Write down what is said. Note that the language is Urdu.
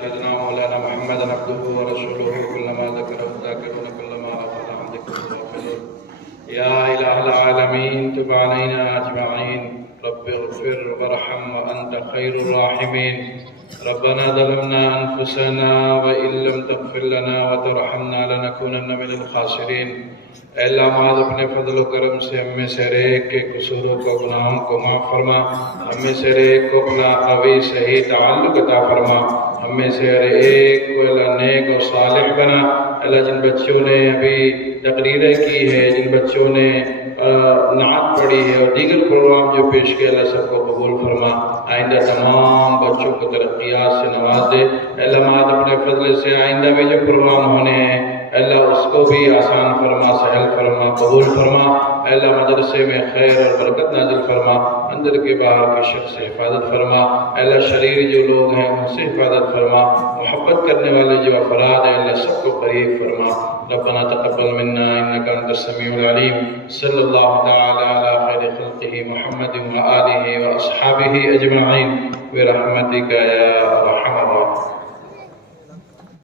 سيدنا مولانا محمد عبده ورسوله كلما ذكره الذاكرون كلما غفل عن ذكره الغافلون. يا إله العالمين تب علينا أجمعين. رب اغفر وارحم وأنت خير الراحمين. ربنا ظلمنا أنفسنا وإن لم تغفر لنا وترحمنا لنكونن من الخاسرين. اے اللہ معاذ اپنے فضل و کرم سے ہم میں سے ہر ایک کے قصوروں کو گناہوں کو معاف فرما. ہم میں سے ہر ایک کو اپنا قوی صحیح تعلق عطا فرما. ہم میں سے ہر ایک کو اللہ نیک اور صالح بنا. اللہ جن بچوں نے ابھی تقریریں کی ہے، جن بچوں نے نعت پڑھی ہے اور دیگر پروگرام جو پیش کیا، اللہ سب کو قبول فرما. آئندہ تمام بچوں کو ترقیات سے نواز دے. اللہ معاذ اپنے فضل سے آئندہ میں جو پروگرام ہونے ہیں اللہ اس کو بھی آسان فرما، سہل فرما، قبول فرما. اللہ مدرسے میں خیر اور برکت نازل فرما. اندر کے باہر کی شر سے حفاظت فرما. اللہ شریر جو لوگ ہیں ان سے حفاظت فرما. محبت کرنے والے جو افراد ہیں اللہ سب کو قریب فرما. ربنا تقبل منا انك انت السميع العليم. صلی اللہ تعالی علی خیر خلقہ محمد وآلہ واصحابہ اجمعین برحمتک یا ارحم الراحمین.